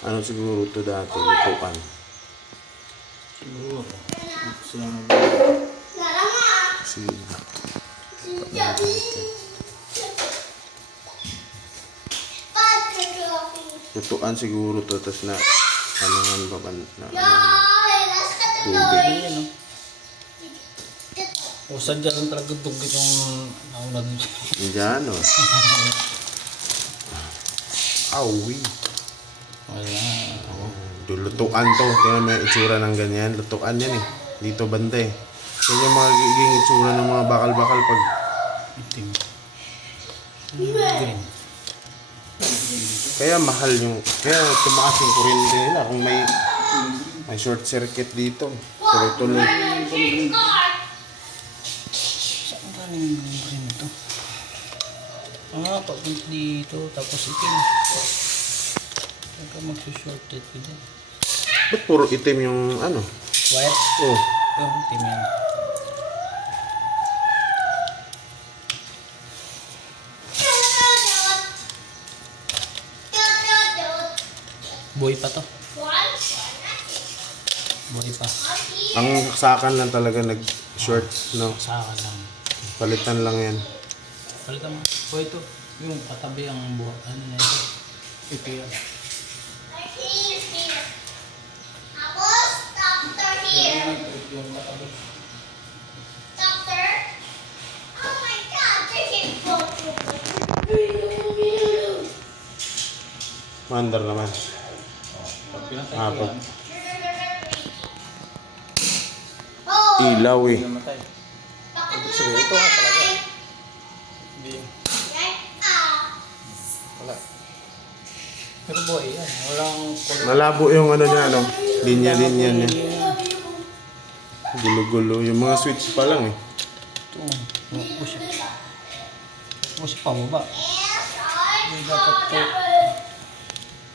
Ano siguro ito dati, lutuan. Siguro. Sige. Lutuan siguro to, tapos na ano ba ba na tubig. Ayan o. O sadya lang talaga dugit yung naunad mo. Diyan o. Awi. Wala. Lutuan to. Tingnan mo yung itsura ng ganyan. Lutuan yan eh. Dito banda eh. Yan yung magiging itsura ng mga bakal-bakal pag Itim. Green. kaya mahal yung kaya tumaas yung kuryente nila kung may short circuit dito. Tuloy-tuloy. Saan galing yung green ito? Papunta dito. Tapos itim. Saan ka magsushorted ko dyan? Ba't puro itim yung ano? Wire? Oh. Itim yan. Buhay pa to. Buhay pa. Ang saksakan lang talaga nag-short, no? Saka lang. Palitan lang yan. Palitan mo. Buhay to. Yung katabi ang buhay. Ano na ito? Ito yan. Yung katabi. Mandar naman. Pag pinatay ko Apo. yan, Ilaw eh. namatay. Ibig sabihin, ito nga talaga. Hindi. Wala. Pero buhay yan. Walang kulay. Malabo yung ano niya, no? Linya-linya niya. Gulo-gulo. Yung mga switch pa lang eh. Ito. Push. Push pa baba. Yung dapat to.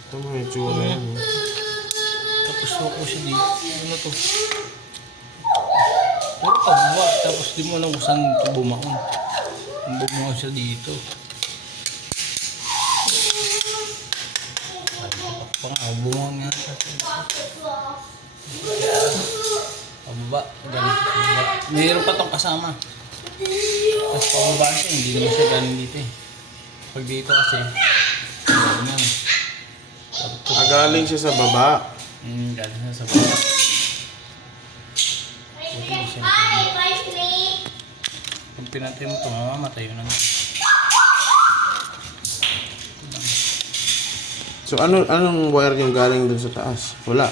Ito mga itsura yan. eh. Tapos push dito. Ano to? Puro pa baba. Tapos di mo alam kung saan ito bumaon. Bumaon siya dito. Bumaon nga siya. Pababa. Galing sa baba. Mayroon pa tong kasama. Tapos pababa siya. Hindi naman siya galing dito eh. Pag dito kasi. Ganyan. Galing siya sa baba. Galing siya sa baba. Pag pinatay mo ito, mamamatay yun naman. So anong wire yung galing dun sa taas? Wala.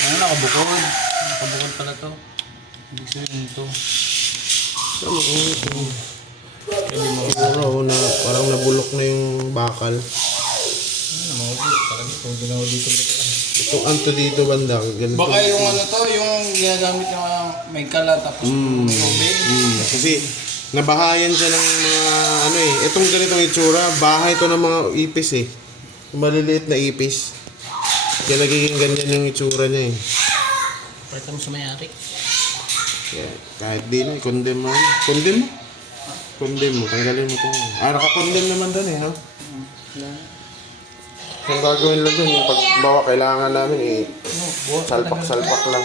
Ano, nakabukod. Nakabukod pala to. Ibig sabihin ito. Ano ito? Siguro na parang nabulok na yung bakal. Ano, mawagulok talaga. Kung ginawa dito lang. Ito anto dito banda. Ganito. Baka yung ano to, yung ginagamit yung may kala tapos may oven. Kasi nabahayan siya ng mga ano eh. Itong ganitong itsura, bahay to ng mga ipis eh. Maliliit na ipis. Kaya nagiging ganyan yung itsura niya eh. Pakita mo sa may-ari. Kaya, kahit di na, condemn mo. Condemn mo? Condemn mo, tanggalin mo ito. Naka-condemn naman doon eh, no? Yung gagawin lang doon, yung pagbawa kailangan namin eh, salpak-salpak lang.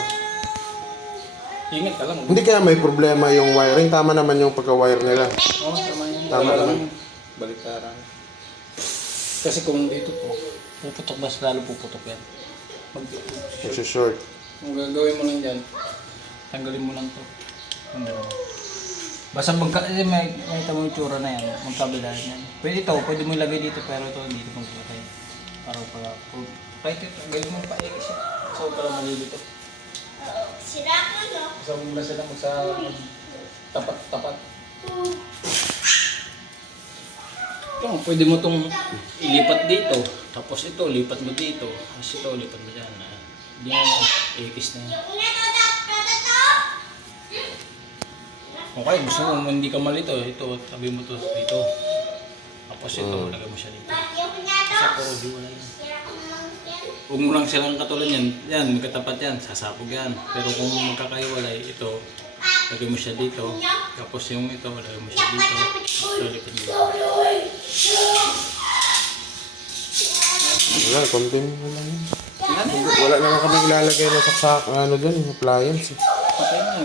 Ingat ka lang. Hindi kaya may problema yung wiring, tama naman yung pagka-wire nila. Oo, tama yun. Tama naman. Baliktaran. Kasi kung dito po, puputok mas lalo puputok yan. It's short. Kung gagawin mo lang dyan, tanggalin mo lang to. Basta may tamo yung tsura na yan, magkabilaan yan. Pwede ito, pwede mo ilagay dito pero ito hindi ito magkakay. Para kahit ito, galing mo pa siya. So para malilito. Sira ko, no? Kasama mo lang sila tapat-tapat. Ito, pwede mo itong ilipat dito. Tapos ito, lipat mo dito. Tapos ito, lipat mo dyan. Hindi mo ikis na yan. Okay, gusto mo hindi ka malito. Ito, tabi mo to dito. Tapos ito, lagay mo siya dito. Kasi puro hiwala yan. Huwag mo lang silang katulad yan. Yan, magkatapat yan. Sasabog yan. Pero kung magkakaiwalay, ito, lagay mo siya dito. Tapos yung ito, lagay mo siya dito. Ito, lipat mo dito. Wala, konti mo lang yun. Wala naman kami ilalagay na saksak, ano dyan, appliance. Patay na.